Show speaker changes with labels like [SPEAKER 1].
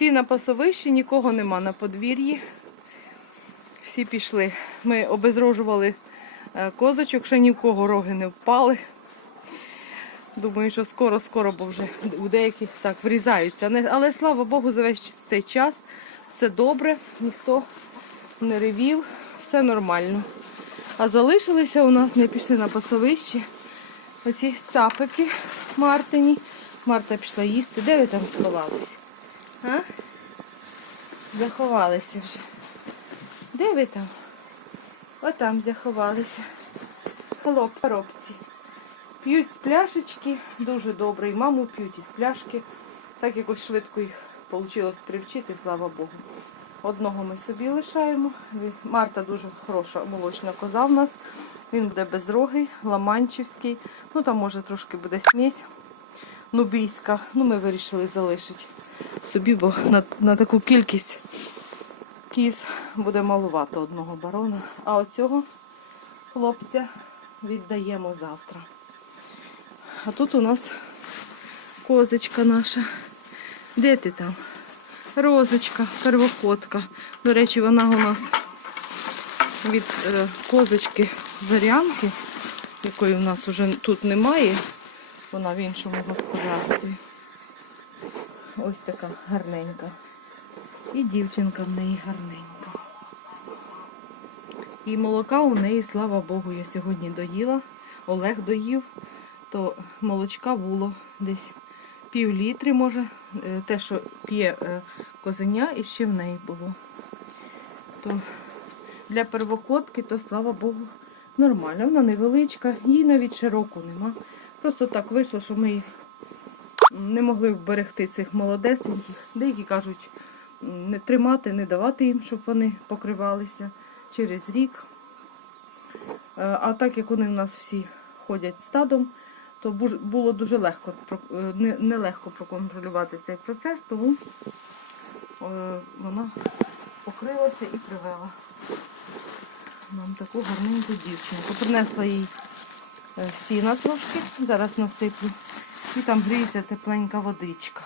[SPEAKER 1] Всі на пасовищі, нікого нема на подвір'ї. Всі пішли. Ми обезрожували е, козочок, ще ні в кого роги не впали. Думаю, що скоро-скоро, бо вже у деяких так врізаються. Але слава Богу, за весь цей час все добре, ніхто не ревів, все нормально. А залишилися у нас, не пішли на пасовище. Оці цапики Мартині. Марта пішла їсти. Де ви там сховались? А? Заховалися вже. Де ви там? Отам заховалися. Хлоп, коробці. П'ють з пляшечки, дуже добре. І маму п'ють із пляшки. Так якось швидко їх вийшло привчити, слава Богу. Одного ми собі лишаємо. Марта дуже хороша молочна коза в нас. Він буде безрогий, ламанчівський. Ну там може трошки буде смесь нубійська. Ну ми вирішили залишити собі, бо на, на таку кількість кіз буде малувато одного барона. А оцього хлопця віддаємо завтра. А тут у нас козочка наша. Де ти там? Розочка, первоходка. До речі, вона у нас від е, козочки зарянки, якої у нас вже тут немає. Вона в іншому господарстві. Ось така гарненька. І дівчинка в неї гарненька. І молока у неї, слава Богу, я сьогодні доїла. Олег доїв, то молочка було десь пів літри, може, е, те, що п'є е, козеня, і ще в неї було. То для первокотки, то слава Богу, нормально. Вона невеличка, їй навіть ще року нема. Просто так вийшло, що ми їх не могли вберегти цих молодесеньких. Деякі кажуть, не тримати, не давати їм, щоб вони покривалися через рік. Е, А так як вони в нас всі ходять стадом, то було дуже легко е, не- нелегко проконтролювати цей процес, тому е, вона покрилася і привела нам таку гарненьку дівчинку. Принесла їй сіна трошки, зараз насиплю. І там гріється тепленька водичка.